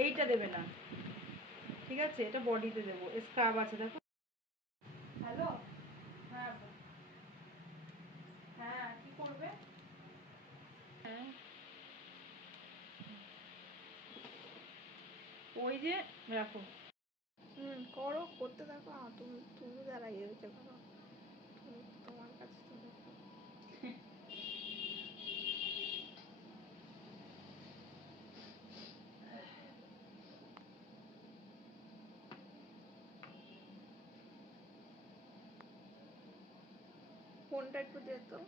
এইটা দেবে না। ঠিক আছে? এটা বডিতে দেবো। স্ক্রাব আছে দেখো। হ্যালো হ্যাঁ হ্যাঁ কি করবে? হ্যাঁ। ওই যে রাখো। হুম করো করতে থাকো। তুমি তুমি যারা ইয়েতে করো। ফোনটা একটু দে তো